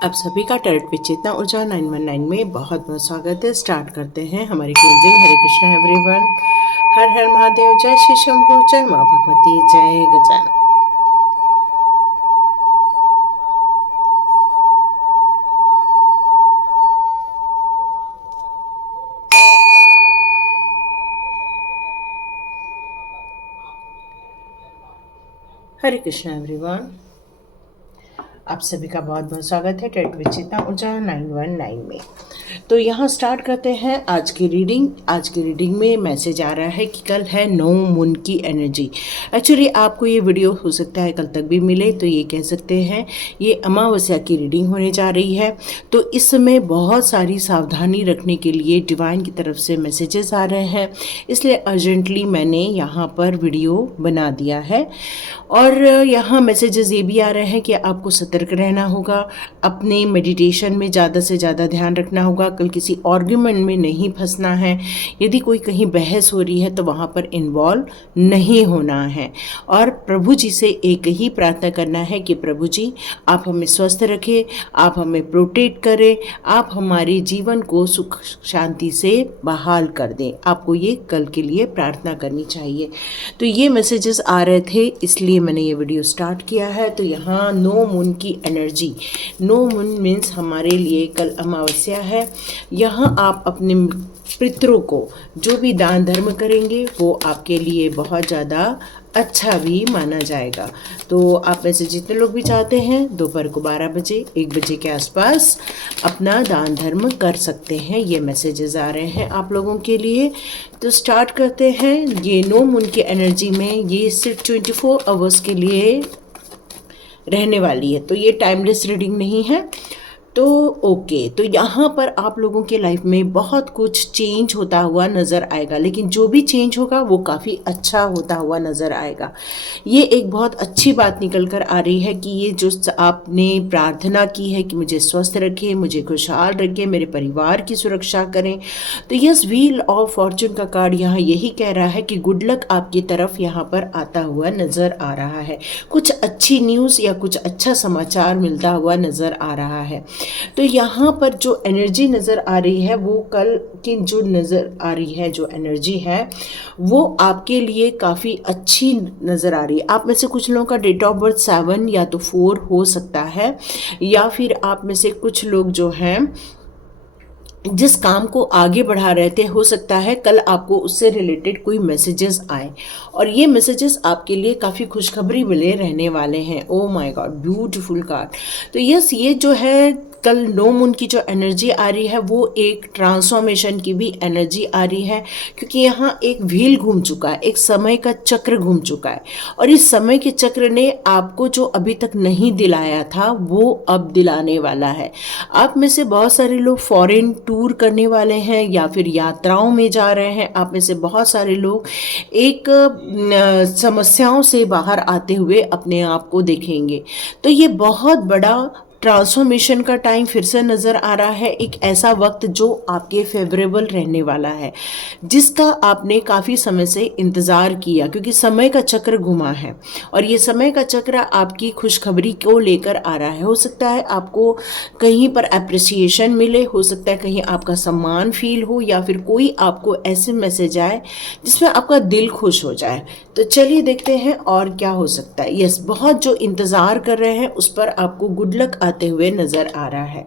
आप सभी का टैरोट पे चेतना ऊर्जा 919 में बहुत बहुत स्वागत है। स्टार्ट करते हैं हमारी क्लींजिंग। हरे कृष्णा एवरीवन। हर हर महादेव। जय श्री शंभू। जय माँ भगवती। जय गजानन। हरे कृष्णा एवरीवन। आप सभी का बहुत बहुत स्वागत है टैरोट पे चेतना ऊर्जा 919 में। तो यहाँ स्टार्ट करते हैं आज की रीडिंग। आज की रीडिंग में मैसेज आ रहा है कि कल है नो मून की एनर्जी। एक्चुअली आपको ये वीडियो हो सकता है कल तक भी मिले, तो ये कह सकते हैं ये अमावस्या की रीडिंग होने जा रही है। तो इस समय बहुत सारी सावधानी रखने के लिए डिवाइन की तरफ से मैसेजेस आ रहे हैं, इसलिए अर्जेंटली मैंने यहाँ पर वीडियो बना दिया है। और यहाँ मैसेजेस ये भी आ रहे हैं कि आपको सतर्क रहना होगा, अपने मेडिटेशन में ज़्यादा से ज़्यादा ध्यान रखना होगा, कल किसी आर्ग्यूमेंट में नहीं फंसना है। यदि कोई कहीं बहस हो रही है तो वहाँ पर इन्वॉल्व नहीं होना है। और प्रभु जी से एक ही प्रार्थना करना है कि प्रभु जी आप हमें स्वस्थ रखें, आप हमें प्रोटेक्ट करें, आप हमारे जीवन को सुख शांति से बहाल कर दें। आपको ये कल के लिए प्रार्थना करनी चाहिए। तो ये मैसेजेस आ रहे थे, इसलिए मैंने ये वीडियो स्टार्ट किया है। तो यहाँ नो मून की एनर्जी। नो मून मीन्स हमारे लिए कल अमावस्या है। यहाँ आप अपने पितरों को जो भी दान धर्म करेंगे वो आपके लिए बहुत ज़्यादा अच्छा भी माना जाएगा। तो आप में से जितने लोग भी चाहते हैं दोपहर को 12 बजे 1 बजे के आसपास अपना दान धर्म कर सकते हैं। ये मैसेजेस आ रहे हैं आप लोगों के लिए। तो स्टार्ट करते हैं। ये नो मून की एनर्जी में ये सिर्फ 24 आवर्स के लिए रहने वाली है, तो ये टाइमलेस रीडिंग नहीं है। तो ओके, तो यहाँ पर आप लोगों के लाइफ में बहुत कुछ चेंज होता हुआ नज़र आएगा, लेकिन जो भी चेंज होगा वो काफ़ी अच्छा होता हुआ नज़र आएगा। ये एक बहुत अच्छी बात निकल कर आ रही है कि ये जो आपने प्रार्थना की है कि मुझे स्वस्थ रखें, मुझे खुशहाल रखें, मेरे परिवार की सुरक्षा करें, तो यस व्हील ऑफ फॉर्चून का कार्ड यहाँ यही कह रहा है कि गुड लक आपकी तरफ यहाँ पर आता हुआ नज़र आ रहा है। कुछ अच्छी न्यूज़ या कुछ अच्छा समाचार मिलता हुआ नज़र आ रहा है। तो यहाँ पर जो एनर्जी नज़र आ रही है वो कल की जो नज़र आ रही है, जो एनर्जी है वो आपके लिए काफ़ी अच्छी नज़र आ रही है। आप में से कुछ लोगों का डेट ऑफ बर्थ 7 या तो 4 हो सकता है, या फिर आप में से कुछ लोग जो हैं जिस काम को आगे बढ़ा रहे थे, हो सकता है कल आपको उससे रिलेटेड कोई मैसेजेस आए, और ये मैसेजेस आपके लिए काफ़ी खुशखबरी मिले रहने वाले हैं। Oh my God, beautiful card. तो यस, ये जो है कल नो मून की जो एनर्जी आ रही है वो एक ट्रांसफॉर्मेशन की भी एनर्जी आ रही है, क्योंकि यहाँ एक व्हील घूम चुका है, एक समय का चक्र घूम चुका है, और इस समय के चक्र ने आपको जो अभी तक नहीं दिलाया था वो अब दिलाने वाला है। आप में से बहुत सारे लोग फॉरेन टूर करने वाले हैं या फिर यात्राओं में जा रहे हैं। आप में से बहुत सारे लोग एक समस्याओं से बाहर आते हुए अपने आप को देखेंगे। तो ये बहुत बड़ा ट्रांसफॉर्मेशन का टाइम फिर से नज़र आ रहा है, एक ऐसा वक्त जो आपके फेवरेबल रहने वाला है, जिसका आपने काफ़ी समय से इंतज़ार किया, क्योंकि समय का चक्र घुमा है और ये समय का चक्र आपकी खुशखबरी को लेकर आ रहा है। हो सकता है आपको कहीं पर अप्रिसिएशन मिले, हो सकता है कहीं आपका सम्मान फील हो, या फिर कोई आपको ऐसे मैसेज आए जिसमें आपका दिल खुश हो जाए। तो चलिए देखते हैं और क्या हो सकता है। यस, बहुत जो इंतज़ार कर रहे हैं उस पर आपको गुड लक आते हुए नज़र आ रहा है।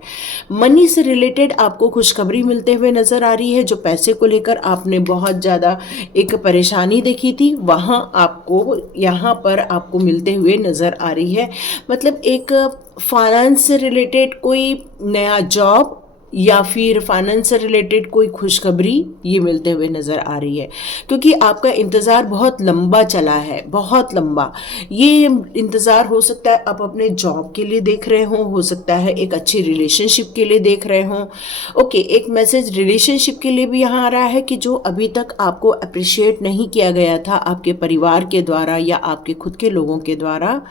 मनी से रिलेटेड आपको खुशखबरी मिलते हुए नज़र आ रही है। जो पैसे को लेकर आपने बहुत ज़्यादा एक परेशानी देखी थी, वहाँ आपको यहाँ पर आपको मिलते हुए नज़र आ रही है। मतलब एक फाइनेंस से रिलेटेड कोई नया जॉब या फिर फाइनेंस से रिलेटेड कोई खुशखबरी ये मिलते हुए नज़र आ रही है, क्योंकि आपका इंतज़ार बहुत लंबा चला है, बहुत लंबा। ये इंतज़ार हो सकता है आप अपने जॉब के लिए देख रहे हो सकता है एक अच्छी रिलेशनशिप के लिए देख रहे हो। ओके, एक मैसेज रिलेशनशिप के लिए भी यहाँ आ रहा है कि जो अभी तक आपको अप्रिशिएट नहीं किया गया था आपके परिवार के द्वारा या आपके खुद के लोगों के द्वारा,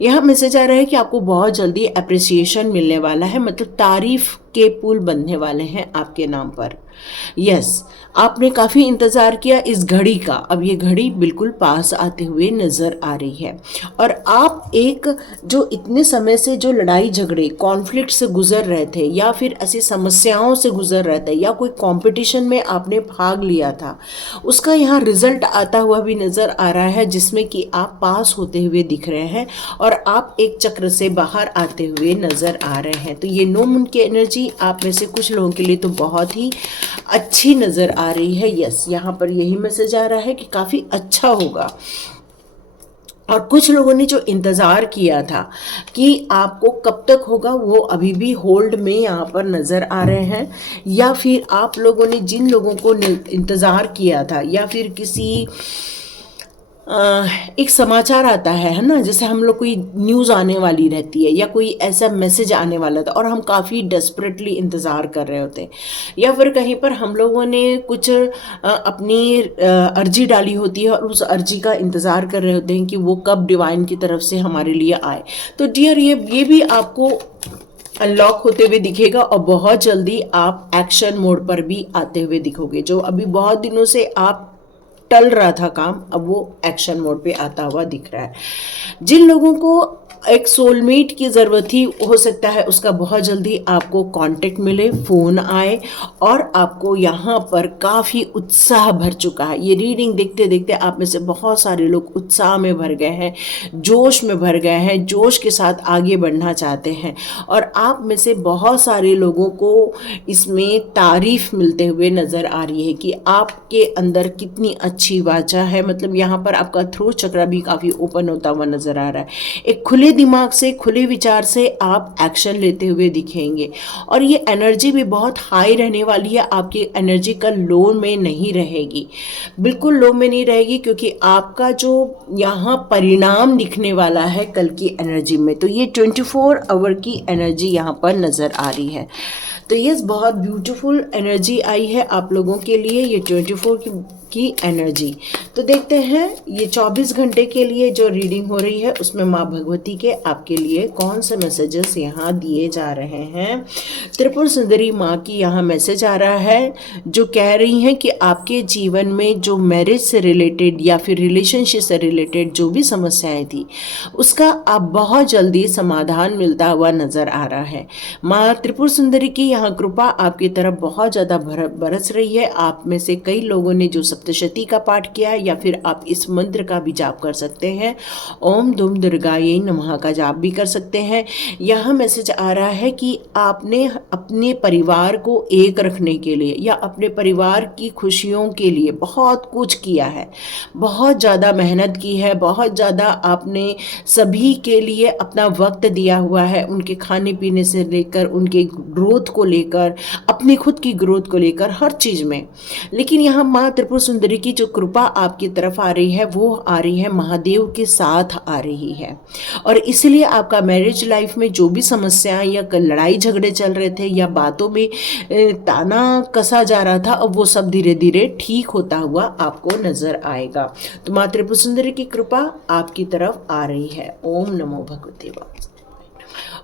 यहाँ मैसेज आ रहा है कि आपको बहुत जल्दी अप्रिसिएशन मिलने वाला है। मतलब तारीफ के पुल बनने वाले हैं आपके नाम पर। यस, आपने काफ़ी इंतज़ार किया इस घड़ी का, अब ये घड़ी बिल्कुल पास आते हुए नज़र आ रही है। और आप एक जो इतने समय से जो लड़ाई झगड़े कॉन्फ्लिक्ट से गुजर रहे थे, या फिर ऐसी समस्याओं से गुजर रहे थे, या कोई कंपटीशन में आपने भाग लिया था, उसका यहाँ रिजल्ट आता हुआ भी नज़र आ रहा है, जिसमें कि आप पास होते हुए दिख रहे हैं और आप एक चक्र से बाहर आते हुए नज़र आ रहे हैं। तो ये नो मून की एनर्जी आप में से कुछ लोगों के लिए तो बहुत ही अच्छी नज़र आ रही है। यस, यहाँ पर यही मैसेज आ रहा है कि काफ़ी अच्छा होगा। और कुछ लोगों ने जो इंतज़ार किया था कि आपको कब तक होगा, वो अभी भी होल्ड में यहाँ पर नज़र आ रहे हैं। या फिर आप लोगों ने जिन लोगों को इंतज़ार किया था, या फिर किसी एक समाचार आता है ना, जैसे हम लोग कोई न्यूज़ आने वाली रहती है या कोई ऐसा मैसेज आने वाला था और हम काफ़ी डेस्परेटली इंतज़ार कर रहे होते हैं, या फिर कहीं पर हम लोगों ने कुछ अपनी अर्जी डाली होती है और उस अर्जी का इंतज़ार कर रहे होते हैं कि वो कब डिवाइन की तरफ से हमारे लिए आए। तो डियर, ये भी आपको अनलॉक होते हुए दिखेगा और बहुत जल्दी आप एक्शन मोड पर भी आते हुए दिखोगे। जो अभी बहुत दिनों से आप टल रहा था काम, अब वो एक्शन मोड पे आता हुआ दिख रहा है। जिन लोगों को एक सोलमेट की ज़रूरत थी, हो सकता है उसका बहुत जल्दी आपको कांटेक्ट मिले, फ़ोन आए और आपको यहाँ पर काफ़ी उत्साह भर चुका है। ये रीडिंग देखते देखते आप में से बहुत सारे लोग उत्साह में भर गए हैं, जोश में भर गए हैं, जोश के साथ आगे बढ़ना चाहते हैं। और आप में से बहुत सारे लोगों को इसमें तारीफ मिलते हुए नज़र आ रही है कि आपके अंदर कितनी अच्छी वाचा है। मतलब यहाँ पर आपका थ्रोट चक्र भी काफ़ी ओपन होता हुआ नज़र आ रहा है। एक खुले दिमाग से, खुले विचार से आप एक्शन लेते हुए दिखेंगे और ये एनर्जी भी बहुत हाई रहने वाली है। आपकी एनर्जी कल लो में नहीं रहेगी, बिल्कुल लो में नहीं रहेगी, क्योंकि आपका जो यहाँ परिणाम दिखने वाला है कल की एनर्जी में, तो ये 24 आवर की एनर्जी यहाँ पर नज़र आ रही है। तो यस, बहुत ब्यूटीफुल एनर्जी आई है आप लोगों के लिए, ये 24 की एनर्जी। तो देखते हैं ये 24 घंटे के लिए जो रीडिंग हो रही है उसमें माँ भगवती के आपके लिए कौन से मैसेजेस यहाँ दिए जा रहे हैं। त्रिपुर सुंदरी माँ की यहाँ मैसेज आ रहा है, जो कह रही हैं कि आपके जीवन में जो मैरिज से रिलेटेड या फिर रिलेशनशिप से रिलेटेड जो भी समस्याएं थी, उसका अब बहुत जल्दी समाधान मिलता हुआ नज़र आ रहा है। माँ त्रिपुर सुंदरी की यहाँ कृपा आपकी तरफ बहुत ज़्यादा बरस रही है। आप में से कई लोगों ने जो सप्तशती का पाठ किया है, या फिर आप इस मंत्र का भी जाप कर सकते हैं, ओम धूम दुर्गाये नमः का जाप भी कर सकते हैं। यह मैसेज आ रहा है कि आपने अपने परिवार को एक रखने के लिए या अपने परिवार की खुशियों के लिए बहुत कुछ किया है, बहुत ज़्यादा मेहनत की है, बहुत ज़्यादा आपने सभी के लिए अपना वक्त दिया हुआ है, उनके खाने पीने से लेकर उनके ग्रोथ को लेकर, अपनी खुद की ग्रोथ को लेकर, हर चीज़ में। लेकिन यहाँ माँ त्रिपुर सुंदरी की जो कृपा आपकी तरफ आ रही है, वो आ रही है महादेव के साथ आ रही है। और इसलिए आपका मैरिज लाइफ में जो भी समस्याएं या लड़ाई झगड़े चल रहे थे या बातों में ताना कसा जा रहा था, अब वो सब धीरे धीरे ठीक होता हुआ आपको नजर आएगा। तो माँ त्रिपुर सुंदरी की कृपा आपकी तरफ आ रही है। ओम नमो भगवते वासुदेवाय।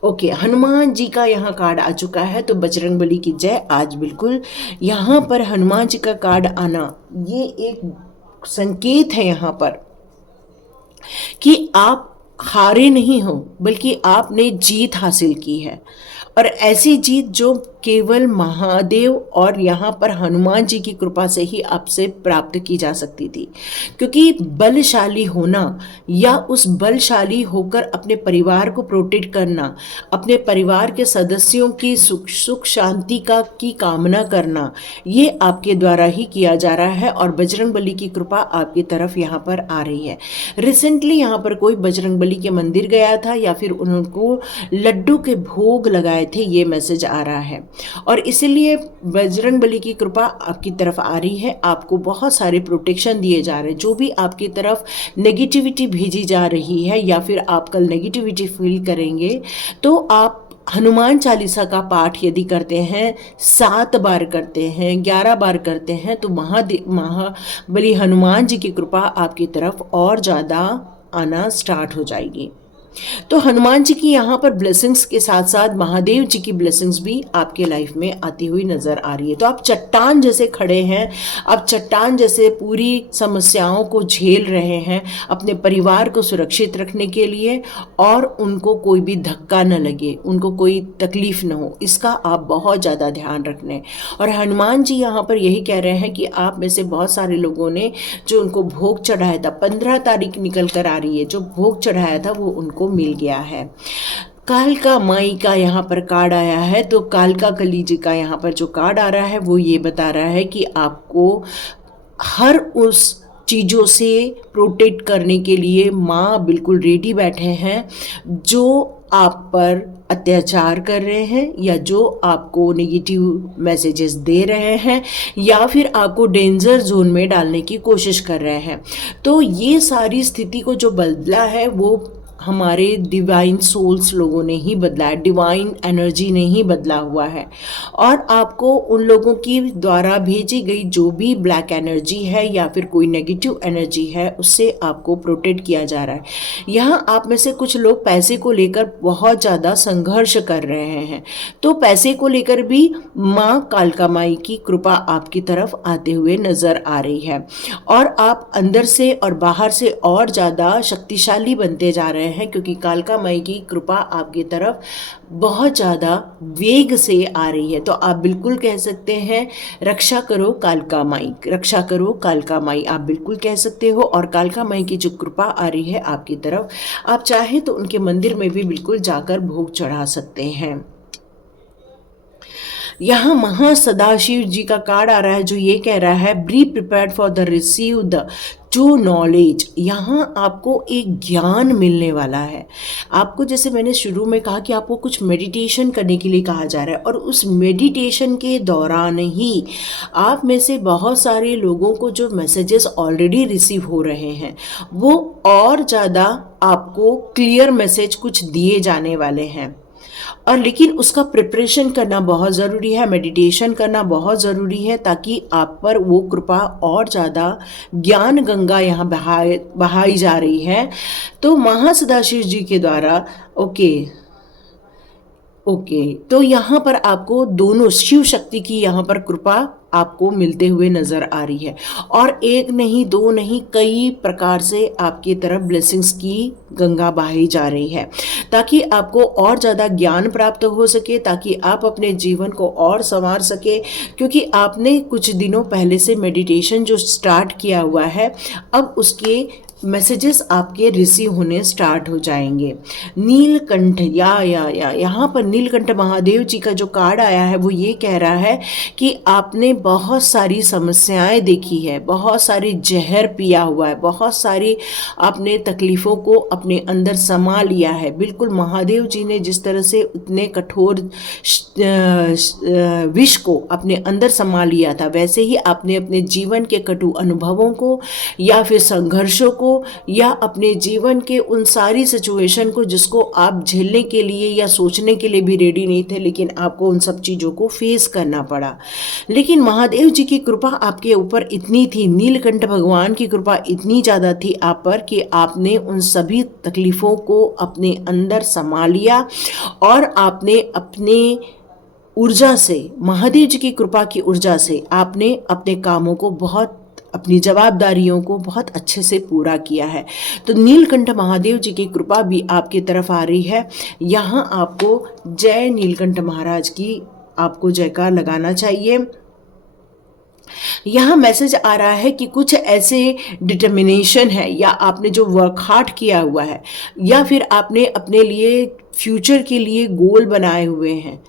ओके, हनुमान जी का यहाँ कार्ड आ चुका है, तो बजरंग बली की जय। आज बिल्कुल यहाँ पर हनुमान जी का कार्ड आना ये एक संकेत है यहाँ पर कि आप हारे नहीं हो, बल्कि आपने जीत हासिल की है। और ऐसी जीत जो केवल महादेव और यहाँ पर हनुमान जी की कृपा से ही आपसे प्राप्त की जा सकती थी। क्योंकि बलशाली होना या उस बलशाली होकर अपने परिवार को प्रोटेक्ट करना, अपने परिवार के सदस्यों की सुख शांति की कामना करना, ये आपके द्वारा ही किया जा रहा है। और बजरंग बली की कृपा आपकी तरफ यहाँ पर आ रही है। रिसेंटली यहाँ पर कोई बजरंग बली के मंदिर गया था या फिर उनको लड्डू के भोग लगाए थे, ये मैसेज आ रहा है। और इसीलिए बजरंग बली की कृपा आपकी तरफ आ रही है। आपको बहुत सारे प्रोटेक्शन दिए जा रहे हैं। जो भी आपकी तरफ नेगेटिविटी भेजी जा रही है या फिर आप कल नेगेटिविटी फील करेंगे, तो आप हनुमान चालीसा का पाठ यदि करते हैं, 7 बार करते हैं, 11 बार करते हैं, तो महाबली हनुमान जी की कृपा आपकी तरफ और ज़्यादा आना स्टार्ट हो जाएगी। तो हनुमान जी की यहाँ पर ब्लेसिंग्स के साथ साथ महादेव जी की ब्लेसिंग्स भी आपके लाइफ में आती हुई नजर आ रही है। तो आप चट्टान जैसे खड़े हैं, आप चट्टान जैसे पूरी समस्याओं को झेल रहे हैं अपने परिवार को सुरक्षित रखने के लिए, और उनको कोई भी धक्का न लगे, उनको कोई तकलीफ न हो, इसका आप बहुत ज़्यादा ध्यान रखने। और हनुमान जी यहाँ पर यही कह रहे हैं कि आप में से बहुत सारे लोगों ने जो उनको भोग चढ़ाया था, 15 तारीख निकल कर आ रही है, जो भोग चढ़ाया था वो उनको मिल गया है। कालका माई का यहाँ पर कार्ड आया है, तो कालका कली जी का यहाँ पर जो कार्ड आ रहा है वो ये बता रहा है कि आपको हर उस चीज़ों से प्रोटेक्ट करने के लिए माँ बिल्कुल रेडी बैठे हैं जो आप पर अत्याचार कर रहे हैं, या जो आपको नेगेटिव मैसेजेस दे रहे हैं, या फिर आपको डेंजर जोन में डालने की कोशिश कर रहे हैं। तो ये सारी स्थिति को जो बदला है वो हमारे डिवाइन सोल्स लोगों ने ही बदला है, डिवाइन एनर्जी ने ही बदला हुआ है। और आपको उन लोगों की द्वारा भेजी गई जो भी ब्लैक एनर्जी है या फिर कोई नेगेटिव एनर्जी है उससे आपको प्रोटेक्ट किया जा रहा है। यहाँ आप में से कुछ लोग पैसे को लेकर बहुत ज़्यादा संघर्ष कर रहे हैं, तो पैसे को लेकर भी माँ कालका माई की कृपा आपकी तरफ आते हुए नजर आ रही है, और आप अंदर से और बाहर से और ज़्यादा शक्तिशाली बनते जा रहे हैं, क्योंकि कालका माई की कृपा आपकी तरफ बहुत ज़्यादा वेग से आ रही है। तो आप बिल्कुल कह सकते हैं रक्षा करो कालका माई, रक्षा करो कालका माई, आप बिल्कुल कह सकते हो। और कालका माई की जो कृपा आ रही है आपकी तरफ, आप चाहे तो उनके मंदिर में भी बिल्कुल जाकर भोग चढ़ा सकते हैं। यहाँ महासदाशिव जी का कार्ड आ रहा है जो ये कह रहा है be prepared for the receive the two knowledge. यहाँ आपको एक ज्ञान मिलने वाला है। आपको, जैसे मैंने शुरू में कहा कि आपको कुछ मेडिटेशन करने के लिए कहा जा रहा है, और उस मेडिटेशन के दौरान ही आप में से बहुत सारे लोगों को जो मैसेजेस ऑलरेडी रिसीव हो रहे हैं वो और ज़्यादा आपको क्लियर मैसेज कुछ दिए जाने वाले हैं। और लेकिन उसका प्रिपरेशन करना बहुत ज़रूरी है, मेडिटेशन करना बहुत ज़रूरी है, ताकि आप पर वो कृपा और ज़्यादा ज्ञान गंगा यहाँ बहाई जा रही है। तो महासदाशिव जी के द्वारा ओके, तो यहाँ पर आपको दोनों शिव शक्ति की यहाँ पर कृपा आपको मिलते हुए नज़र आ रही है, और एक नहीं दो नहीं कई प्रकार से आपकी तरफ ब्लेसिंग्स की गंगा बहाई जा रही है, ताकि आपको और ज़्यादा ज्ञान प्राप्त हो सके, ताकि आप अपने जीवन को और संवार सके। क्योंकि आपने कुछ दिनों पहले से मेडिटेशन जो स्टार्ट किया हुआ है, अब उसके मैसेजेस आपके रिसीव होने स्टार्ट हो जाएंगे। नीलकंठ यहाँ पर नीलकंठ महादेव जी का जो कार्ड आया है वो ये कह रहा है कि आपने बहुत सारी समस्याएं देखी है, बहुत सारी जहर पिया हुआ है, बहुत सारी आपने तकलीफ़ों को अपने अंदर समा लिया है। बिल्कुल महादेव जी ने जिस तरह से उतने कठोर विष को अपने अंदर समा लिया था, वैसे ही आपने अपने जीवन के कटु अनुभवों को या फिर संघर्षों को या अपने जीवन के उन सारी सिचुएशन को जिसको आप झेलने के लिए या सोचने के लिए भी रेडी नहीं थे, लेकिन आपको उन सब चीज़ों को फेस करना पड़ा। लेकिन महादेव जी की कृपा आपके ऊपर इतनी थी, नीलकंठ भगवान की कृपा इतनी ज़्यादा थी आप पर कि आपने उन सभी तकलीफ़ों को अपने अंदर समा लिया, और आपने अपने ऊर्जा से, महादेव जी की कृपा की ऊर्जा से आपने अपने कामों को अपनी जवाबदारियों को बहुत अच्छे से पूरा किया है। तो नीलकंठ महादेव जी की कृपा भी आपकी तरफ आ रही है। यहाँ आपको जय नीलकंठ महाराज की आपको जयकार लगाना चाहिए। यहाँ मैसेज आ रहा है कि कुछ ऐसे डिटर्मिनेशन है, या आपने जो वर्क हार्ड किया हुआ है, या फिर आपने अपने लिए फ्यूचर के लिए गोल बनाए हुए हैं,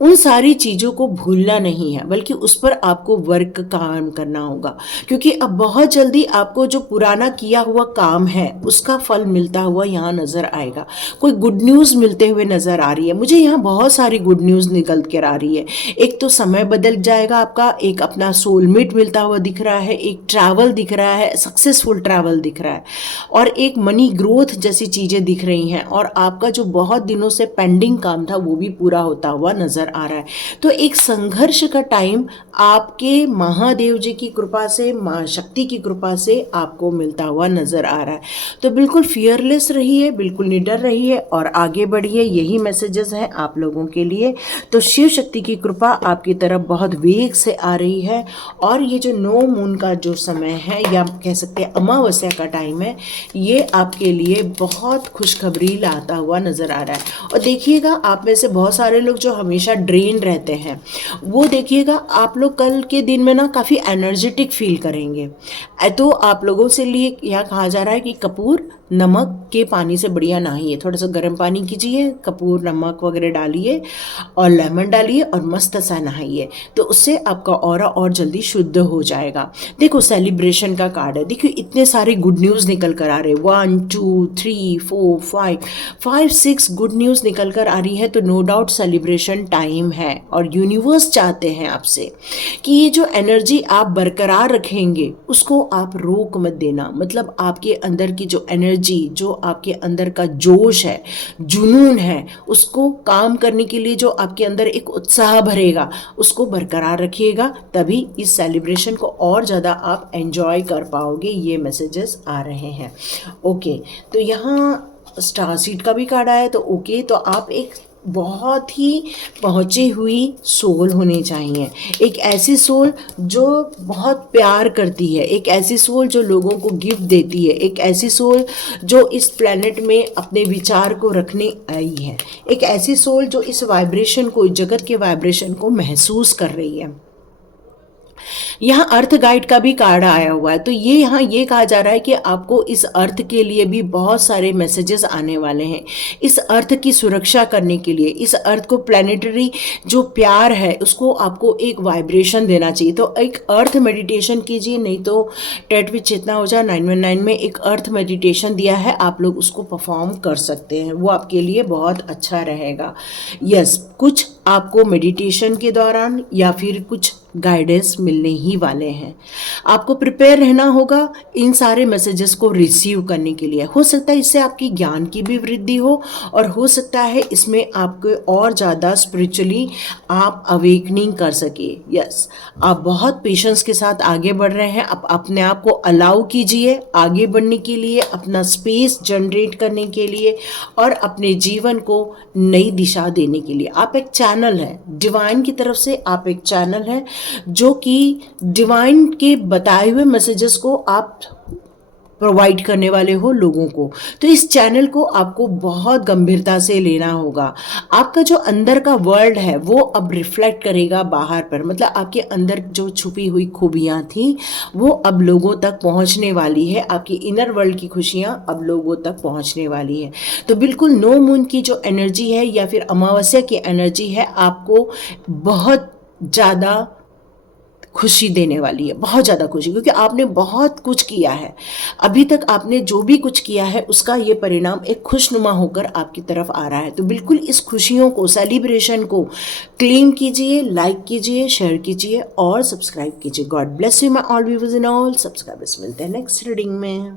उन सारी चीज़ों को भूलना नहीं है, बल्कि उस पर आपको वर्क काम करना होगा। क्योंकि अब बहुत जल्दी आपको जो पुराना किया हुआ काम है उसका फल मिलता हुआ यहाँ नज़र आएगा। कोई गुड न्यूज़ मिलते हुए नज़र आ रही है। मुझे यहाँ बहुत सारी गुड न्यूज़ निकल कर आ रही है। एक तो समय बदल जाएगा आपका, एक अपना सोलमेट मिलता हुआ दिख रहा है, एक ट्रैवल दिख रहा है, सक्सेसफुल ट्रैवल दिख रहा है, और एक मनी ग्रोथ जैसी चीज़ें दिख रही हैं, और आपका जो बहुत दिनों से पेंडिंग काम था वो भी पूरा होता हुआ नज़र आ रहा है। तो एक संघर्ष का टाइम आपके महादेव जी की कृपा से, माँ शक्ति की कृपा से आपको मिलता हुआ नजर आ रहा है। तो बिल्कुल फियरलेस रहिए, बिल्कुल निडर रहिए और आगे बढ़िए, यही मैसेजेस हैं आप लोगों के लिए। तो शिव शक्ति की कृपा आपकी तरफ बहुत वेग से आ रही है। और ये जो नो मून का जो समय है, या कह सकते हैं अमावस्या का टाइम है, ये आपके लिए बहुत खुशखबरी लाता हुआ नजर आ रहा है। और देखिएगा, आप में से बहुत सारे लोग जो हमेशा ड्रेन रहते हैं, वो देखिएगा आप लोग कल के दिन में ना काफ़ी एनर्जेटिक फील करेंगे। तो आप लोगों से लिए यहाँ कहा जा रहा है कि कपूर नमक के पानी से बढ़िया नहाइए। थोड़ा सा गर्म पानी कीजिए, कपूर नमक वगैरह डालिए और लेमन डालिए और मस्त सा नहाइए। तो उससे आपका ऑरा और जल्दी शुद्ध हो जाएगा। देखो, सेलिब्रेशन का कार्ड है। देखिए, इतने सारे गुड न्यूज़ निकल कर आ रहे हैं। 1 2 3 4 5 6 गुड न्यूज़ निकल कर आ रही है। तो नो डाउट सेलिब्रेशन टाइम है। और यूनिवर्स चाहते हैं आपसे कि ये जो एनर्जी आप बरकरार रखेंगे, उसको आप रोक मत देना। मतलब आपके अंदर की जो एनर्जी, जो आपके अंदर का जोश है, जुनून है, उसको काम करने के लिए जो आपके अंदर एक उत्साह भरेगा, उसको बरकरार रखिएगा। तभी इस सेलिब्रेशन को और ज़्यादा आप एंजॉय कर पाओगे। ये मैसेजेस आ रहे हैं। ओके, तो यहाँ स्टार सीड का भी कार्ड आया। तो ओके, तो आप एक बहुत ही पहुँची हुई सोल होनी चाहिए। एक ऐसी सोल जो बहुत प्यार करती है, एक ऐसी सोल जो लोगों को गिफ्ट देती है, एक ऐसी सोल जो इस प्लेनेट में अपने विचार को रखने आई है, एक ऐसी सोल जो इस वाइब्रेशन को, जगत के वाइब्रेशन को महसूस कर रही है। यहाँ अर्थ गाइड का भी कार्ड आया हुआ है। तो ये यहाँ ये कहा जा रहा है कि आपको इस अर्थ के लिए भी बहुत सारे मैसेजेस आने वाले हैं। इस अर्थ की सुरक्षा करने के लिए, इस अर्थ को प्लानिटरी जो प्यार है उसको आपको एक वाइब्रेशन देना चाहिए। तो एक अर्थ मेडिटेशन कीजिए, नहीं तो टेट विद चेतना ऊर्जा 919 में एक अर्थ मेडिटेशन दिया है, आप लोग उसको परफॉर्म कर सकते हैं। वो आपके लिए बहुत अच्छा रहेगा। यस, कुछ आपको मेडिटेशन के दौरान या फिर कुछ गाइडेंस मिलने ही वाले हैं। आपको प्रिपेयर रहना होगा इन सारे मैसेजेस को रिसीव करने के लिए। हो सकता है इससे आपकी ज्ञान की भी वृद्धि हो, और हो सकता है इसमें आपको और ज़्यादा स्पिरिचुअली आप अवेकनिंग कर सके। यस, आप बहुत पेशेंस के साथ आगे बढ़ रहे हैं। आप अपने आप को अलाउ कीजिए आगे बढ़ने के लिए, अपना स्पेस जनरेट करने के लिए और अपने जीवन को नई दिशा देने के लिए। आप एक चैनल है, डिवाइन की तरफ से आप एक चैनल है, जो कि डिवाइन के बताए हुए मैसेजेस को आप प्रोवाइड करने वाले हो लोगों को। तो इस चैनल को आपको बहुत गंभीरता से लेना होगा। आपका जो अंदर का वर्ल्ड है वो अब रिफ्लेक्ट करेगा बाहर पर। मतलब आपके अंदर जो छुपी हुई खूबियाँ थी वो अब लोगों तक पहुंचने वाली है। आपकी इनर वर्ल्ड की खुशियाँ अब लोगों तक पहुंचने वाली है। तो बिल्कुल नो मून की जो एनर्जी है या फिर अमावस्या की एनर्जी है, आपको बहुत ज़्यादा खुशी देने वाली है, बहुत ज़्यादा खुशी, क्योंकि आपने बहुत कुछ किया है। अभी तक आपने जो भी कुछ किया है उसका ये परिणाम एक खुशनुमा होकर आपकी तरफ आ रहा है। तो बिल्कुल इस खुशियों को, सेलिब्रेशन को क्लेम कीजिए, लाइक कीजिए, शेयर कीजिए और सब्सक्राइब कीजिए। God bless you my all viewers and all subscribers. मिलते हैं नेक्स्ट रीडिंग में।